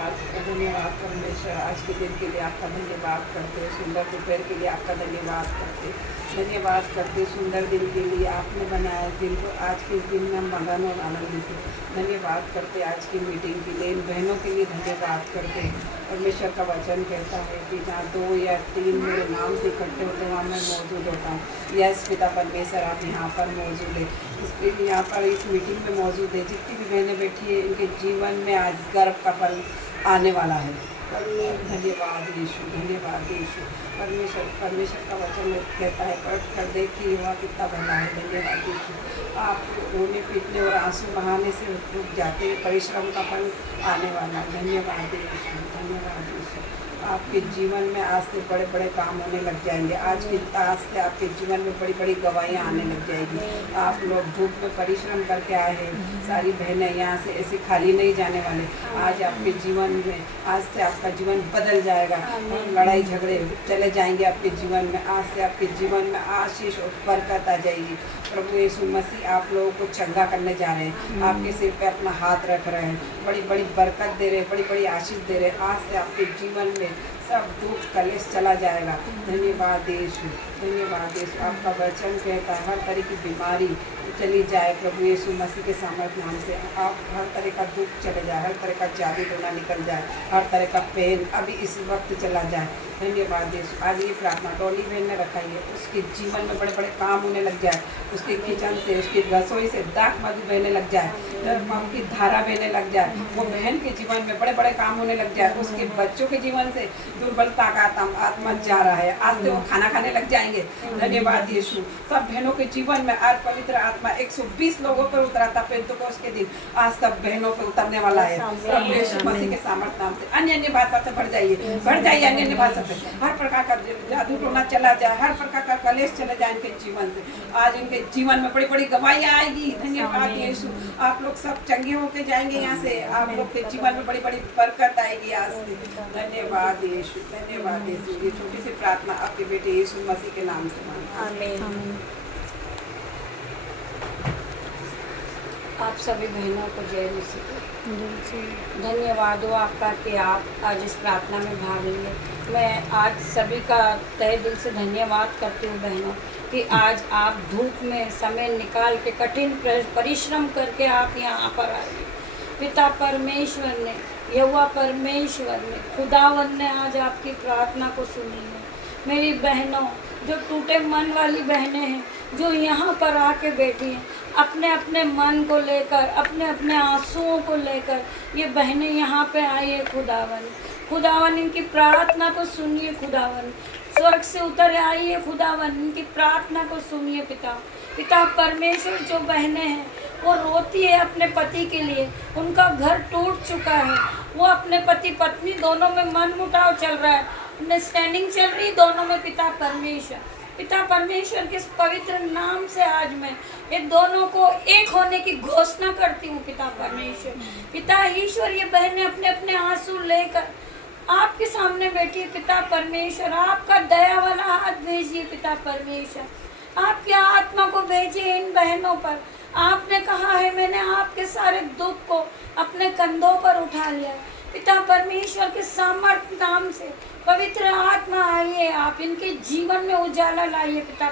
धन्यवाद परमेश्वर, आज के दिन के लिए आपका धन्यवाद करते हैं, सुंदर दोपहर के लिए आपका धन्यवाद करते, सुंदर दिन के लिए आपने बनाया दिन को। आज के दिन में हम मगन और आनंदित हैं। धन्यवाद करते आज की मीटिंग के लिए, इन बहनों के लिए धन्यवाद करते। परमेश्वर का वचन कहता है कि जहाँ 2 या 3 मेरे नाम से इकट्ठे होते हैं वहाँ मैं मौजूद होता हूँ। यस पिता परमेश्वर, आप यहाँ पर मौजूद है, इसलिए यहाँ पर इस मीटिंग में मौजूद है। जितनी भी बहनें बैठी है इनके जीवन में आज गर्व का पल आने वाला है। धन्यवाद यीशु, धन्यवाद यीशु। परमेश्वर का वचन कहता है, पढ़ कर देखिए हुआ कितना भला है। धन्यवाद यीशु। आप रोने पीटने और आंसू बहाने से रुक जाते हैं, परिश्रम का फल आने वाला है। धन्यवाद यीशु, धन्यवाद यीशु। आपके जीवन में आज से बड़े बड़े काम होने लग जाएंगे। आज से आपके जीवन में बड़ी बड़ी गवाहियाँ आने लग जाएगी। आप लोग धूप में परिश्रम करके आए हैं, सारी बहनें यहाँ से ऐसे खाली नहीं जाने वाले। आज आपके जीवन में, आज से आपका जीवन बदल जाएगा। लड़ाई झगड़े चले जाएंगे आपके जीवन में। आज से आपके जीवन में आशीष और बरकत आ जाएगी। प्रभु यीशु मसीह आप लोगों को चंगा करने जा रहे हैं, आपके सिर पे अपना हाथ रख रहे हैं, बड़ी बड़ी बरकत दे रहे हैं, बड़ी बड़ी आशीष दे रहे हैं। आज से आपके जीवन में सब दुख कलेश चला जाएगा। धन्यवाद यीशु, धन्यवाद यीशु। आपका वचन कहता है हर तरह की बीमारी चली जाए प्रभु यीशु मसीह के सामर्थ्य नाम से। आप हर तरह का दुख चले जाए, हर तरह का जादू टोना निकल जाए, हर तरह का पेन अभी इस वक्त चला जाए। धन्यवाद यीशु। आज ये प्रार्थना टोली बहन ने रखाई है, उसके जीवन में बड़े बड़े काम होने लग जाए। उसके किचन से, उसकी रसोई से दाग मधु बहने लग जाए, की धारा बहने लग जाए। वो बहन के जीवन में बड़े बड़े काम होने लग जाए। उसके बच्चों के जीवन से दुर्बलता का आत्मा जा रहा है, आज से वो खाना खाने लग जाएंगे। धन्यवाद यीशु। सब बहनों के जीवन में आज पवित्र आत्मा 120 लोगों पर उतरा था पेंतुकोस के दिन, आज सब बहनों पर उतरने वाला है प्रभु यीशु मसीह के सामर्थ्य नाम से। अन्य अन्य भाषा से बढ़ जाइए अन्य अन्य भाषा से। हर प्रकार का जादू टोना चला जाए, हर प्रकार का कलेश चला जाए इनके जीवन से। आज इनके जीवन में बड़ी बड़ी गवाहियाँ आएगी। धन्यवाद यीशु। आप लोग सब चंगे होके जाएंगे यहाँ से। आप लोग के जीवन में बड़ी बड़ी बरकत आएगी आज से। धन्यवाद यीशु, धन्यवाद यीशु। ये छोटी सी प्रार्थना आपके बेटे यीशु मसीह के नाम से मांगते हैं। आमीन। आप सभी बहनों को जय मसीह। धन्यवाद हो आपका कि आप आज इस प्रार्थना में भाग लिए। मैं आज सभी का तहे दिल से धन्यवाद करती हूँ बहनों कि आज आप धूप में समय निकाल के कठिन परिश्रम करके आप यहाँ पर आए। पिता परमेश्वर ने, यहोवा परमेश्वर ने, खुदावन ने आज आपकी प्रार्थना को सुनी है। मेरी बहनों, जो टूटे मन वाली बहनें हैं, जो यहाँ पर आके बैठी हैं, अपने अपने मन को लेकर, अपने अपने आंसुओं को लेकर ये बहनें यहाँ पे आई है। खुदावन इनकी प्रार्थना को सुनिए। खुदावन स्वर्ग से उतर आई है। खुदावन इनकी प्रार्थना को सुनिए। पिता परमेश्वर, जो बहनें हैं वो रोती है अपने पति के लिए, उनका घर टूट चुका है, वो अपने पति पत्नी दोनों में मन मुटाव चल रहा है, अंडरस्टैंडिंग चल रही दोनों में। पिता परमेश्वर के पवित्र नाम से आज मैं ये दोनों को एक होने की घोषणा करती हूँ। पिता ईश्वर, ये बहनें अपने अपने आंसू लेकर आपके सामने बैठी है। पिता परमेश्वर, आपका दया वाला हाथ भेजिए। पिता परमेश्वर, आपकी आत्मा को भेजिए इन बहनों पर। आपने कहा है, मैंने आपके सारे दुख को अपने कंधों पर उठा लिया। पिता परमेश्वर के सामर्थ्य नाम से पवित्र आत्मा आइए, आप इनके जीवन में उजाला लाइए। पिता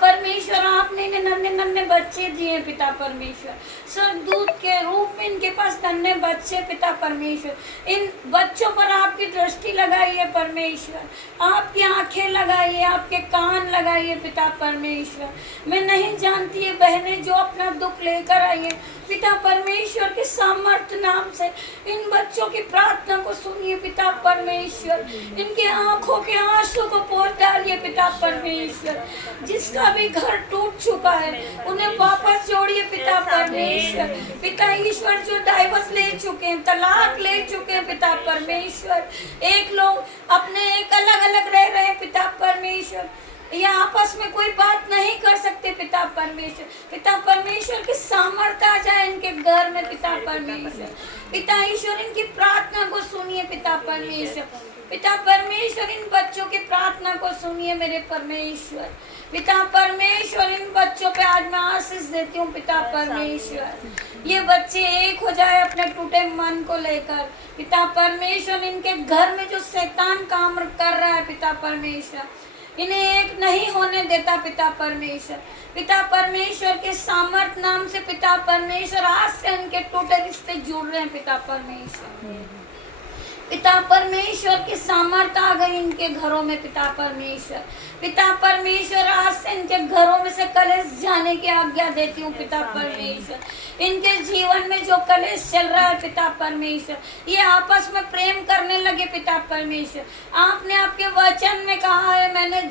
परमेश्वर, आपने इन्हें नन्हे नन्हे बच्चे दिए। पिता परमेश्वर, स्वर्गदूत के रूप में इनके पास नन्हे बच्चे। पिता परमेश्वर, इन बच्चों पर आपकी दृष्टि लगाइए। परमेश्वर, आपकी आंखें लगाइए, आपके कान लगाइए। पिता परमेश्वर, मैं नहीं जानती ये बहनें जो अपना दुख लेकर आई है, पिता परमेश्वर के सामर्थ्य नाम से इन बच्चों की प्रार्थना को सुनिए। पिता परमेश्वर, इनके आंखों के आंसू को पोंछ डालिए। पिता परमेश्वर, जिसका भी घर टूट चुका है उन्हें वापस जोड़िए। पिता परमेश्वर, पिता ईश्वर, जो डाइवोर्स ले चुके हैं, तलाक ले चुके हैं, पिता परमेश्वर, एक लोग अपने एक अलग अलग रह रहे हैं। पिता परमेश्वर, या आपस में कोई बात नहीं कर सकते पिता परमेश्वर। पिता परमेश्वर की सामर्थ्य आ जाए इनके घर में पिता परमेश्वर। पिता ईश्वर इनकी प्रार्थना को सुनिए पिता परमेश्वर। पिता परमेश्वर इन बच्चों की प्रार्थना को सुनिए मेरे परमेश्वर। पिता परमेश्वर इन बच्चों पे आज मैं आशीष देती हूँ पिता परमेश्वर। ये बच्चे एक हो जाए अपने टूटे मन को लेकर पिता परमेश्वर। इनके घर में जो शैतान काम कर रहा है पिता परमेश्वर, इन्हें एक नहीं होने देता पिता परमेश्वर। पिता परमेश्वर के सामर्थ नाम से पिता परमेश्वर आज से इनके टूटे रिश्ते जुड़ रहे हैं पिता परमेश्वर। पिता परमेश्वर की सामर्थ्य आ गई इनके घरों में पिता परमेश्वर। पिता परमेश्वर आज से इनके घरों में से कलेश जाने की आज्ञा देती हूँ पिता परमेश्वर। इनके जीवन में जो कलेश चल रहा है पिता परमेश्वर, ये आपस में प्रेम करने लगे पिता परमेश्वर। आपने आपके वचन में कहा है, मैंने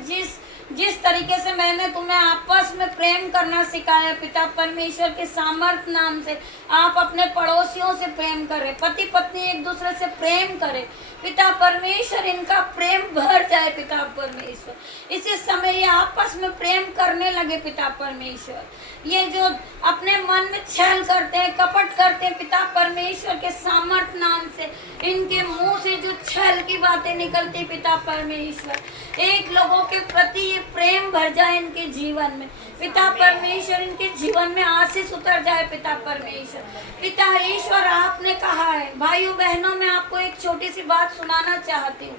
जिस तरीके से मैंने तुम्हें आपस में प्रेम करना सिखाया पिता परमेश्वर के सामर्थ नाम से, आप अपने पड़ोसियों से प्रेम करें, पति पत्नी एक दूसरे से प्रेम करें पिता परमेश्वर। इनका प्रेम भर जाए पिता परमेश्वर। इसी समय ये आपस में प्रेम करने लगे पिता परमेश्वर। ये जो अपने मन में छल करते हैं, कपट करते हैं पिता परमेश्वर के सामर्थ नाम से, इनके मुंह से जो छल की बातें निकलती पिता परमेश्वर, एक लोगों के प्रति ये प्रेम भर जाए इनके जीवन में पिता परमेश्वर। इनके जीवन में आशीष उतर जाए पिता परमेश्वर। पिता ईश्वर आपने कहा है, भाइयों बहनों मैं आपको एक छोटी सी बात सुनाना चाहती हूँ।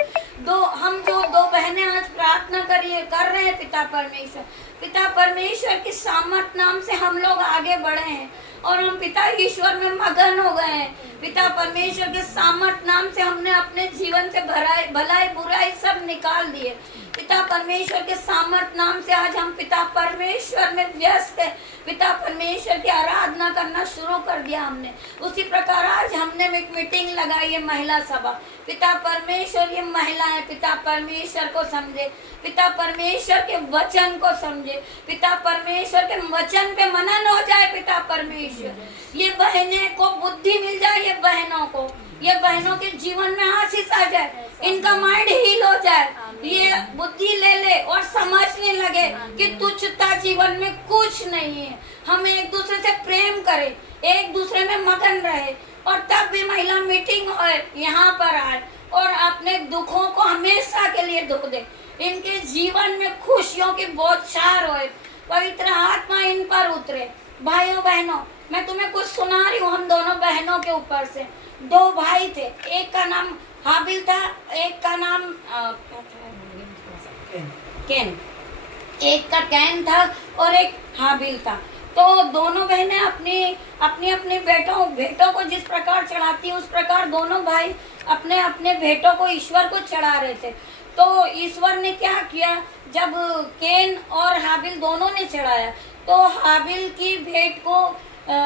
हम जो दो बहनें आज प्रार्थना कर रहे हैं पिता परमेश्वर, पिता परमेश्वर की सामर्थ नाम से हम लोग आगे बढ़े हैं और हम पिता ईश्वर में मगन हो गए हैं। पिता परमेश्वर के सामर्थ नाम से हमने अपने जीवन से भलाई बुराई सब निकाल दिए पिता परमेश्वर के सामर्थ नाम से। आज हम पिता परमेश्वर में व्यस्त है, पिता परमेश्वर की आराधना करना शुरू कर दिया हमने। उसी प्रकार आज हमने एक मीटिंग लगाई है, महिला सभा। पिता परमेश्वर ये महिलाएं पिता परमेश्वर को समझे, पिता परमेश्वर के वचन को समझे, पिता परमेश्वर के वचन पे मनन हो जाए पिता परमेश्वर। ये बहनें को बुद्धि मिल जाए, ये बहनों को, ये बहनों के जीवन में आशीष आ जाए, इनका माइंड हील हो जाए, ये बुद्धि ले ले और समझने लगे कि तुच्छता जीवन में कुछ नहीं है। हम एक दूसरे से प्रेम करें, एक दूसरे में मगन रहे और तब भी महिला मीटिंग हो यहाँ पर आए और अपने दुखों को हमेशा के लिए दुख दे। इनके जीवन में खुशियों की बौछार होए, पवित्र आत्मा इन पर उतरे। भाइयों बहनों मैं तुम्हें कुछ सुना रही हूँ हम दोनों बहनों के ऊपर से। दो भाई थे, एक का नाम हाबिल था, एक का नाम कैन, एक का कैन था और एक हाबिल था। तो दोनों बहनें अपनी बेटों को जिस प्रकार चढ़ाती उस प्रकार दोनों भाई अपने अपने बेटों को ईश्वर को चढ़ा रहे थे। तो ईश्वर ने क्या किया, जब कैन और हाबिल दोनों ने चढ़ाया तो हाबिल की भेंट को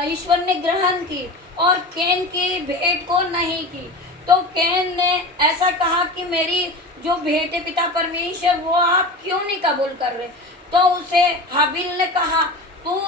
ईश्वर ने ग्रहण की और कैन की भेंट को नहीं की। तो कैन ने ऐसा कहा कि मेरी जो भेंट है पिता परमेश्वर वो आप क्यों नहीं कबूल कर रहे। तो उसे हाबिल ने कहा तू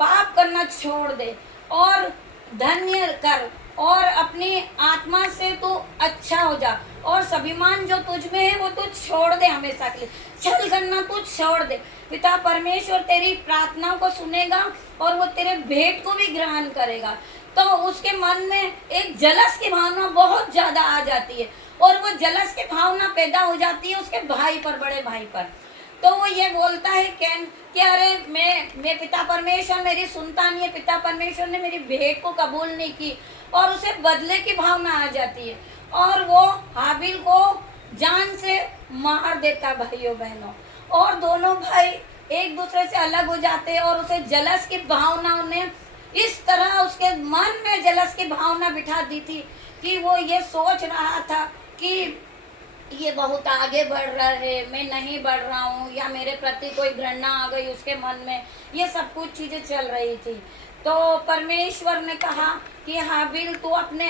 पाप करना छोड़ दे और धन्य कर और अपनी आत्मा से तू अच्छा हो जा और स्वाभिमान जो तुझ में है वो तू छोड़ दे, हमेशा के लिए छल करना तू छोड़ दे। पिता परमेश्वर तेरी प्रार्थना को सुनेगा और वो तेरे भेंट को भी ग्रहण करेगा। तो उसके मन में एक जलस की भावना बहुत ज़्यादा आ जाती है और वो जलस की भावना पैदा हो जाती है उसके भाई पर, बड़े भाई पर। तो वो ये बोलता है कैन कि अरे मैं पिता परमेश्वर मेरी सुनता नहीं है, पिता परमेश्वर ने मेरी भेंट को कबूल नहीं की और उसे बदले की भावना आ जाती है और वो हाबिल को जान से मार देता भाइयों बहनों। और दोनों भाई एक दूसरे से अलग हो जाते हैं और उसे जलस की भावना उन्हें इस तरह उसके मन में जलस की भावना बिठा दी थी कि वो ये सोच रहा था कि ये बहुत आगे बढ़ रहा है, मैं नहीं बढ़ रहा हूँ, या मेरे प्रति कोई घृणा आ गई उसके मन में, ये सब कुछ चीज़ें चल रही थी। तो परमेश्वर ने कहा कि हाबिल तू अपने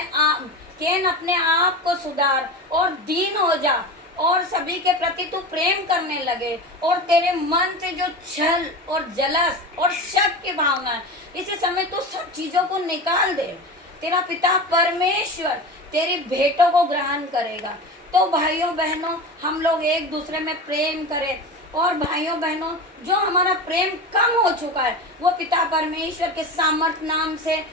आप को सुधार और दीन हो जा और सभी के प्रति तू प्रेम करने लगे और तेरे मन से जो छल और जलस और शक की भावना है इसी समय तू सब चीज़ों को निकाल दे। तेरा पिता परमेश्वर तेरी भेंटों को ग्रहण करेगा। तो भाइयों बहनों हम लोग एक दूसरे में प्रेम करें और भाइयों बहनों, जो हमारा प्रेम कम हो चुका है वो पिता परमेश्वर के सामर्थ नाम से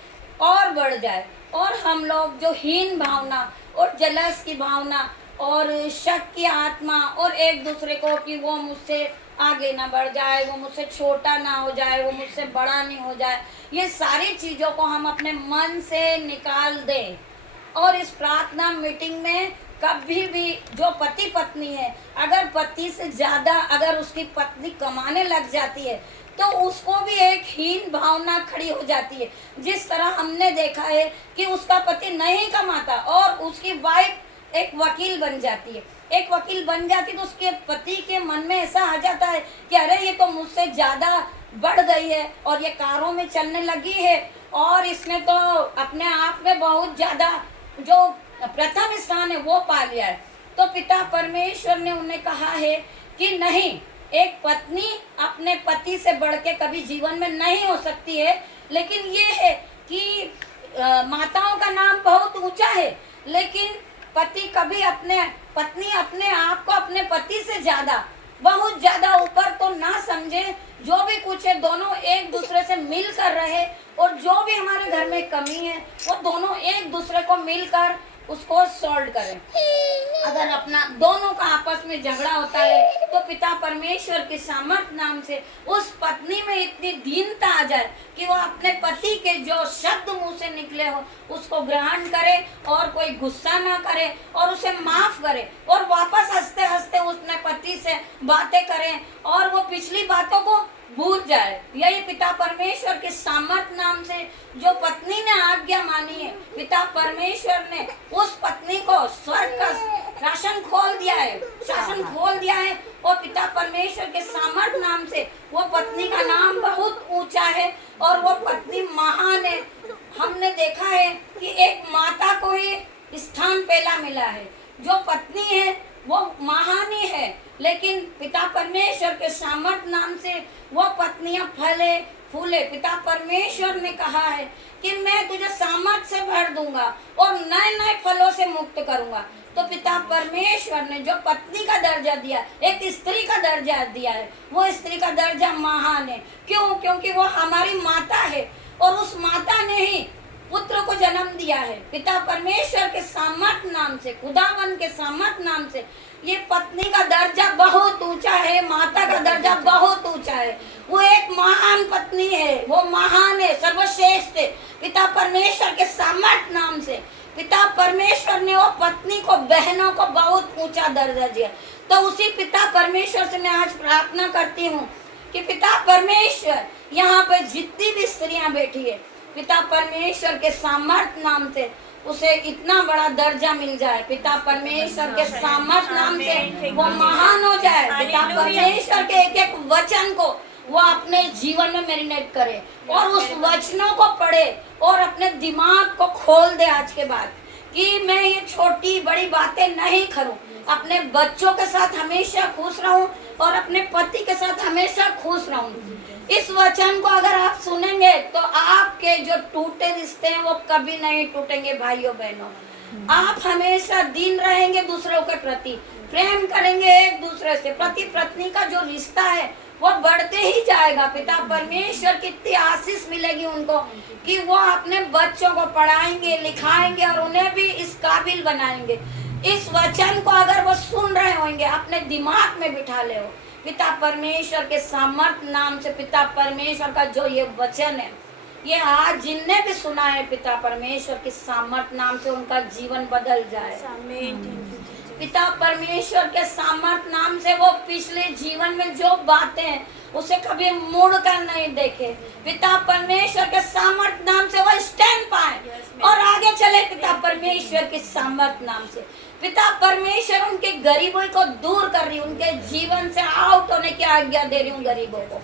और बढ़ जाए, और हम लोग जो हीन भावना और जलस की भावना और शक की आत्मा और एक दूसरे को कि वो मुझसे आगे ना बढ़ जाए, वो मुझसे छोटा ना हो जाए, वो मुझसे बड़ा नहीं हो जाए, ये सारी चीज़ों को हम अपने मन से निकाल दें। और इस प्रार्थना मीटिंग में कभी भी जो पति पत्नी है, अगर पति से ज़्यादा अगर उसकी पत्नी कमाने लग जाती है तो उसको भी एक हीन भावना खड़ी हो जाती है। जिस तरह हमने देखा है कि उसका पति नहीं कमाता और उसकी वाइफ एक वकील बन जाती है, एक वकील बन जाती तो उसके पति के मन में ऐसा आ जाता है कि अरे ये तो मुझसे ज़्यादा बढ़ गई है और ये कारों में चलने लगी है और इसने तो अपने आप में बहुत ज़्यादा जो प्रथम स्थान है वो पा लिया है। तो पिता परमेश्वर ने उन्हें कहा है कि नहीं, एक पत्नी अपने पति से बढ़ के कभी जीवन में नहीं हो सकती है, लेकिन ये है कि माताओं का नाम बहुत ऊंचा है, लेकिन पति कभी पत्नी अपने आप को अपने पति से ज़्यादा बहुत ज़्यादा ऊपर तो ना समझे। जो भी कुछ है दोनों एक दूसरे से मिल कर रहे, और जो भी हमारे घर में कमी है वो दोनों एक दूसरे को मिलकर उसको सॉल्व करें। अगर अपना दोनों का आपस में झगड़ा होता है तो पिता परमेश्वर के सामर्थ नाम से उस पत्नी में इतनी दीनता आ जाए कि वो अपने पति के जो शब्द मुंह से निकले हो उसको ग्रहण करे और कोई गुस्सा ना करे और उसे माफ करे और वापस हंसते हंसते उसने पति से बातें करें और वो पिछली बातों को भूल जाए। यही पिता परमेश्वर के सामर्थ नाम से जो पत्नी ने आज्ञा मानी है, पिता परमेश्वर ने उस पत्नी को स्वर्ग का शासन खोल दिया है, शासन खोल दिया है, और पिता परमेश्वर के सामर्थ नाम से वो पत्नी का नाम बहुत ऊंचा है और वो पत्नी महान है। हमने देखा है कि एक माता को ही स्थान पहला मिला है, जो पत्नी है वो महान ही है, लेकिन पिता परमेश्वर के सामर्थ नाम से वो पत्नियां फले फूले। पिता परमेश्वर ने कहा है कि मैं तुझे सामर्थ से भर दूंगा और नए नए फलों से मुक्त करूंगा। तो पिता परमेश्वर ने जो पत्नी का दर्जा दिया, एक स्त्री का दर्जा दिया है, वो स्त्री का दर्जा महान है। क्यों? क्योंकि वो हमारी माता है और उस माता ने ही पुत्र को जन्म दिया है। पिता परमेश्वर के सामर्थ नाम से, खुदावन के सामर्थ नाम से ये पत्नी का दर्जा बहुत ऊंचा है, माता का दर्जा बहुत ऊंचा है। वो एक महान पत्नी है, वो महान है, सर्वश्रेष्ठ है। पिता परमेश्वर के सामर्थ नाम से पिता परमेश्वर ने वो पत्नी को, बहनों को बहुत ऊंचा दर्जा दिया। तो उसी पिता परमेश्वर से मैं आज प्रार्थना करती हूँ कि पिता परमेश्वर यहाँ पे जितनी भी स्त्रियां बैठी है, पिता परमेश्वर के सामर्थ नाम से उसे इतना बड़ा दर्जा मिल जाए। पिता परमेश्वर के सामर्थ नाम से वो महान हो जाए। पिता परमेश्वर के एक एक वचन को वो अपने जीवन में मैरिनेट करे और उस वचनों को पढ़े और अपने दिमाग को खोल दे आज के बाद कि मैं ये छोटी बड़ी बातें नहीं करूं, अपने बच्चों के साथ हमेशा खुश रहूं और अपने पति के साथ हमेशा खुश रहूं। इस वचन को अगर आप सुनेंगे तो आपके जो टूटे रिश्ते हैं वो कभी नहीं टूटेंगे। भाइयों बहनों, आप हमेशा दीन रहेंगे दूसरों के प्रति, प्रेम करेंगे एक दूसरे से, पति पत्नी का जो रिश्ता है वो बढ़ते ही जाएगा। पिता परमेश्वर की इतनी आशीष मिलेगी उनको कि वो अपने बच्चों को पढ़ाएंगे, लिखाएंगे और उन्हें भी इस काबिल बनाएंगे। इस वचन को अगर वो सुन रहे होंगे, अपने दिमाग में बिठा ले हो। पिता परमेश्वर के सामर्थ नाम से पिता परमेश्वर का जो ये वचन है, ये आज जिनने भी सुना है पिता परमेश्वर के सामर्थ नाम से उनका जीवन बदल जाए। पिता परमेश्वर के सामर्थ नाम से वो पिछले जीवन में जो बातें हैं उसे कभी मुड़ कर नहीं देखे। पिता परमेश्वर के सामर्थ नाम से वो स्टैंड पाए और आगे चले। पिता परमेश्वर के सामर्थ नाम से पिता परमेश्वर उनके गरीबों को दूर कर रही, उनके जीवन से आउट होने की आज्ञा दे रही हूँ गरीबों को।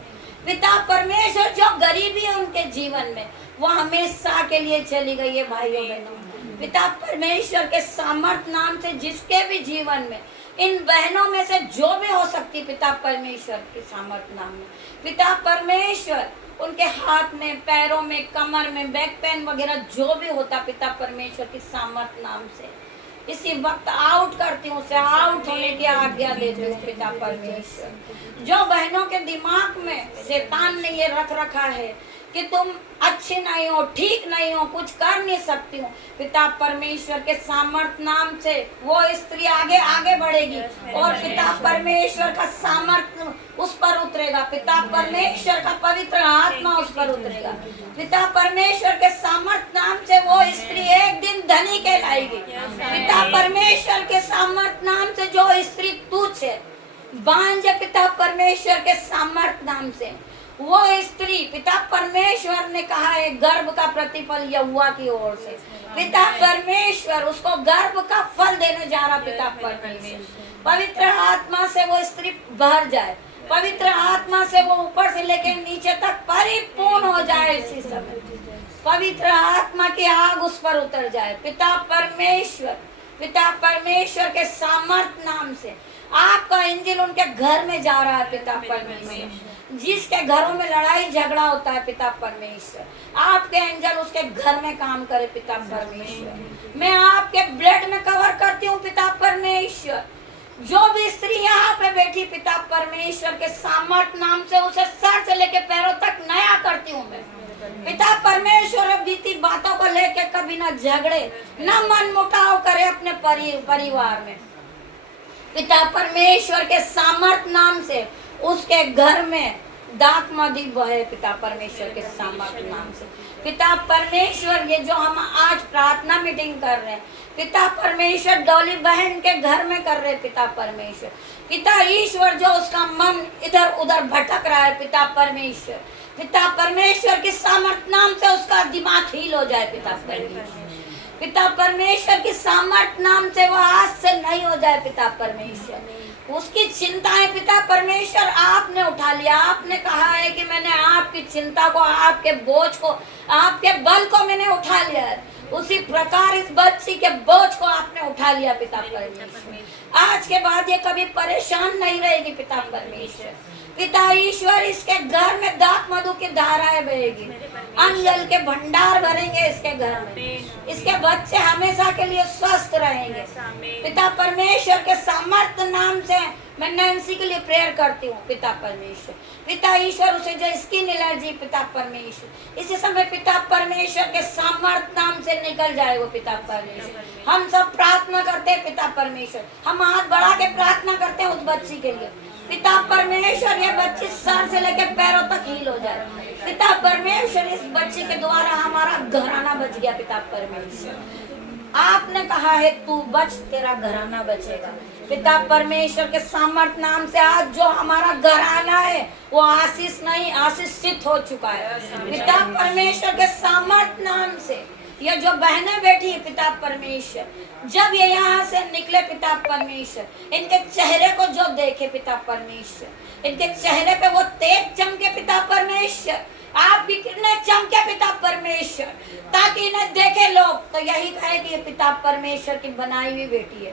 पिता परमेश्वर जो गरीबी है उनके जीवन में वो हमेशा के लिए चली गई है। भाइयों बहनों, पिता परमेश्वर के सामर्थ नाम से जिसके भी जीवन में इन बहनों में से जो भी हो सकती, पिता परमेश्वर के सामर्थ नाम में पिता परमेश्वर उनके हाथ में, पैरों में, कमर में, बैक पेन वगैरह जो भी होता, पिता परमेश्वर के सामर्थ नाम से इसी वक्त आउट करती हूँ, उसे आउट होने की आज्ञा देती हूँ पिता परमेश्वर। जो बहनों के दिमाग में शैतान ने ये रख रखा है कि तुम अच्छी नहीं हो, ठीक नहीं हो, कुछ कर नहीं सकती हो, पिता परमेश्वर के सामर्थ्य नाम से वो स्त्री आगे आगे बढ़ेगी और पिता परमेश्वर का सामर्थ्य उस पर उतरेगा। पिता परमेश्वर का पवित्र आत्मा उस पर उतरेगा। पिता परमेश्वर के सामर्थ्य नाम से वो स्त्री एक दिन धनी कहलाएगी। पिता परमेश्वर के सामर्थ्य नाम से जो स्त्री तुच्छ है, बांझ है, पिता परमेश्वर के सामर्थ्य नाम से वो स्त्री, पिता परमेश्वर ने कहा है गर्भ का प्रतिफल यहोवा की ओर से। पिता परमेश्वर उसको गर्भ का फल देने जा रहा। पिता परमेश्वर पवित्र आत्मा से वो स्त्री भर जाए, पवित्र आत्मा से वो ऊपर से लेकर नीचे तक परिपूर्ण हो जाए। इसी समय पवित्र आत्मा की आग उस पर उतर जाए। पिता परमेश्वर के सामर्थ्य नाम से आपका इंजिन उनके घर में जा रहा है। पिता परमेश्वर जिसके घरों में लड़ाई झगड़ा होता है, पिता परमेश्वर आपके एंजल उसके घर में काम करे। पिता परमेश्वर मैं आपके ब्लड में कवर करती हूँ। पिता परमेश्वर जो भी स्त्री यहाँ पे बैठी, पिता परमेश्वर के सामर्थ्य नाम से उसे सर से लेके पैरों तक नया करती हूँ मैं। पिता परमेश्वर बीती बातों को लेके कभी ना झगड़े, ना मन मुटाव करे अपने परिवार में। पिता परमेश्वर के सामर्थ्य नाम से उसके घर में दाख मदी बहे। पिता परमेश्वर के सामर्थ्य नाम से पिता परमेश्वर ये जो हम आज प्रार्थना मीटिंग कर रहे हैं, पिता परमेश्वर डॉली बहन के घर में कर रहे हैं। पिता परमेश्वर पिता ईश्वर जो उसका मन इधर उधर भटक रहा है, पिता परमेश्वर के सामर्थ्य नाम से उसका दिमाग हील हो जाए। पिता परमेश्वर की सामर्थ्य नाम से वो आज से नहीं हो जाए। पिता परमेश्वर उसकी चिंताएं पिता परमेश्वर आपने उठा लिया। आपने कहा है कि मैंने आपकी चिंता को, आपके बोझ को, आपके बल को मैंने उठा लिया है। उसी प्रकार इस बच्ची के बोझ को आपने उठा लिया। पिता परमेश्वर आज के बाद ये कभी परेशान नहीं रहेगी। पिता परमेश्वर पिता ईश्वर इसके घर में दाख मधु की धाराएं बहेगी, अंजल के भंडार भरेंगे इसके घर में। इसके बच्चे हमेशा के लिए स्वस्थ रहेंगे। पिता परमेश्वर के सामर्थ्य नाम से मैं नैन्सी के लिए प्रेयर करती हूँ। पिता परमेश्वर पिता ईश्वर उसे जो स्किन एलर्जी, पिता परमेश्वर इसी समय पिता परमेश्वर के सामर्थ्य नाम से निकल जाएगा। पिता परमेश्वर हम सब प्रार्थना करते हैं। पिता परमेश्वर हम हाथ बढ़ा के प्रार्थना करते हैं उस बच्ची के लिए। पिता परमेश्वर ये बच्ची सर से लेकर पैरों तक हील हो जाए। पिता परमेश्वर इस बच्ची के द्वारा हमारा घराना बच गया। पिता परमेश्वर आपने कहा है तू बच, तेरा घराना बचेगा। पिता परमेश्वर के सामर्थ्य नाम से आज जो हमारा घराना है वो आशीष नहीं आशीषित हो चुका है। पिता परमेश्वर के सामर्थ्य नाम से ये जो बहनें बैठी है, पिता परमेश्वर जब ये यहाँ से निकले, पिता परमेश्वर इनके चेहरे को जो देखे, पिता परमेश्वर इनके चेहरे पे वो तेज चमके। पिता परमेश्वर आपकी किरणें चमके। पिता परमेश्वर ताकि इन्हें देखे लोग तो यही कहे कि ये पिता परमेश्वर की बनाई हुई बेटी है।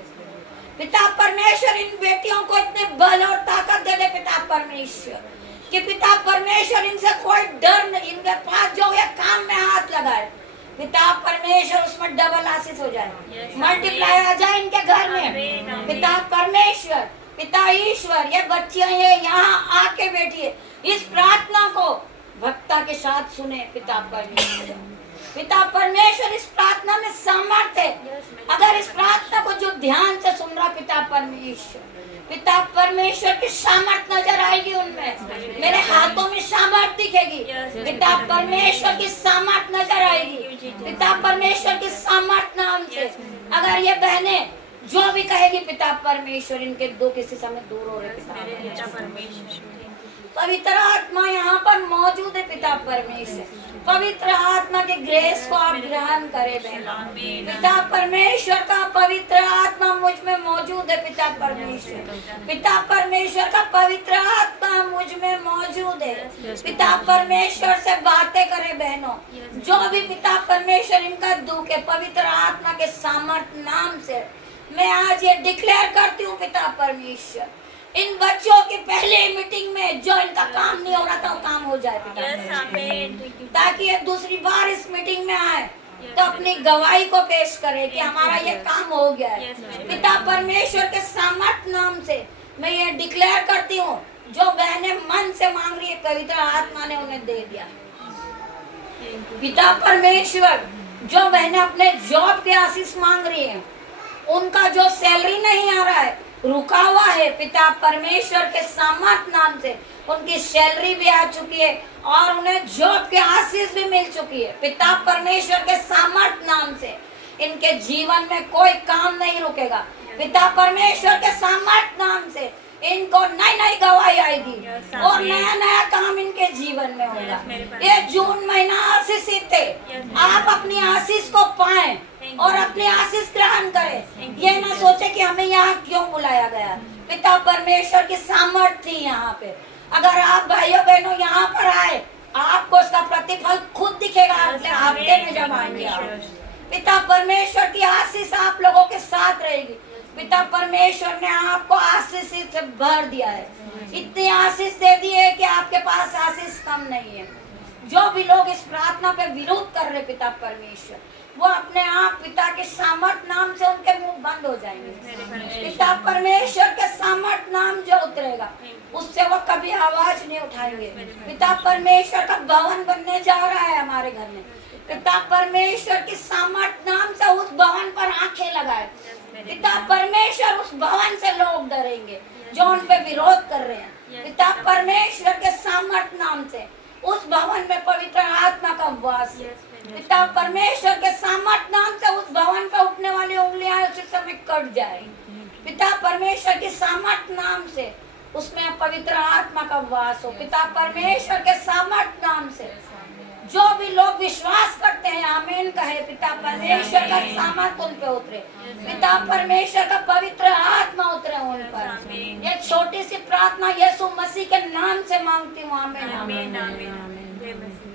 पिता परमेश्वर इन बेटियों को इतने बल और ताकत दे दे। पिता परमेश्वर कि पिता परमेश्वर इनसे कोई डर नहीं, इनके पास जो ये काम में हाथ लगाए, पिता परमेश्वर उसमें डबल आशीष हो जाए, मल्टीप्लाई आ जाए इनके घर में। पिता परमेश्वर पिता ईश्वर ये बच्चियां ये यहाँ आके बैठी है, इस प्रार्थना को भक्ता के साथ सुने। पिता परमेश्वर इस प्रार्थना में सामर्थ्य है। अगर इस प्रार्थना को जो ध्यान से सुन रहा, पिता परमेश्वर की सामर्थ्य नजर आएगी उनमें। मेरे हाथों में सामर्थ्य दिखेगी। पिता परमेश्वर की सामर्थ्य नजर आएगी। पिता परमेश्वर की सामर्थ्य नाम से अगर ये बहनें जो भी कहेगी, पिता परमेश्वर इनके दो किसी समय दूर हो रहे। पिता परमेश्वर पवित्र आत्मा यहाँ पर मौजूद है। पिता परमेश्वर पवित्र आत्मा के ग्रेस को आप ग्रहण करें बहन। पिता परमेश्वर का पवित्र आत्मा मुझ में मौजूद है। पिता परमेश्वर का पवित्र आत्मा मुझ में मौजूद है। पिता परमेश्वर से बातें करें बहनों। जो भी पिता परमेश्वर इनका दुख है, पवित्र आत्मा के सामर्थ्य नाम से मैं आज ये डिक्लेयर करती हूँ। पिता परमेश्वर इन बच्चों की पहले मीटिंग में जो इनका काम नहीं हो रहा था वो काम हो जाए। ताकि ये दूसरी बार इस मीटिंग में आए तो अपनी गवाही को पेश करे कि हमारा ये काम हो गया है। पिता परमेश्वर के सामर्थ्य नाम से मैं ये डिक्लेयर करती हूँ, जो बहनें मन से मांग रही है पवित्र आत्मा ने उन्हें दे दिया। पिता परमेश्वर, जो बहनें अपने जॉब के आशीष मांग रही हैं, उनका जो सैलरी नहीं आ रहा है, रुका हुआ है, पिता परमेश्वर के सामर्थ्य नाम से उनकी सैलरी भी आ चुकी है और उन्हें जॉब के आशीष भी मिल चुकी है। पिता परमेश्वर के सामर्थ्य नाम से इनके जीवन में कोई काम नहीं रुकेगा। पिता परमेश्वर के सामर्थ्य नाम से इनको नई नई गवाही आएगी और नया नया काम इनके जीवन में होगा। ये जून महीना आशीषित है। आप अपनी आशीष को पाएं और अपनी आशीष ग्रहण करें। ये ना सोचे कि हमें यहाँ क्यों बुलाया गया। पिता परमेश्वर की सामर्थ्य थी यहाँ पे। अगर आप भाइयों बहनों यहाँ पर आए, आपको उसका प्रतिफल खुद दिखेगा अगले हफ्ते में जब आएंगे आप। पिता परमेश्वर की आशीष आप लोगों के साथ रहेगी। पिता परमेश्वर ने आपको आशीष से भर दिया है। इतनी आशीष दे दी है कि आपके पास आशीष कम नहीं है। जो भी लोग इस प्रार्थना पे विरोध कर रहे पिता परमेश्वर, वो अपने आप पिता के सामर्थ नाम से उनके मुंह बंद हो जाएंगे। पिता परमेश्वर के सामर्थ नाम जो उतरेगा, उससे वो कभी आवाज नहीं उठाएंगे। पिता परमेश्वर का भवन बनने जा रहा है हमारे घर में। पिता परमेश्वर की सामर्थ नाम से उस भवन पर आंखें लगाए। पिता परमेश्वर उस भवन से लोग डरेंगे जो उन पे विरोध कर रहे हैं। पिता परमेश्वर के सामर्थ नाम से उस भवन में पवित्र आत्मा का वास है। पिता परमेश्वर के सामर्थ नाम से उस भवन पे उठने वाली उंगलियां उसी समय कट जाएंगी। पिता परमेश्वर के सामर्थ नाम से उसमें पवित्र आत्मा का वास हो। पिता परमेश्वर के सामर्थ नाम से जो भी लोग विश्वास करते हैं आमीन कहे। पिता परमेश्वर का सामर्थ उन पे उतरे। पिता परमेश्वर का पवित्र आत्मा उतरे उन पर। ये छोटी सी प्रार्थना यीशु मसीह के नाम से मांगती हूँ। आमीन आमीन आमीन।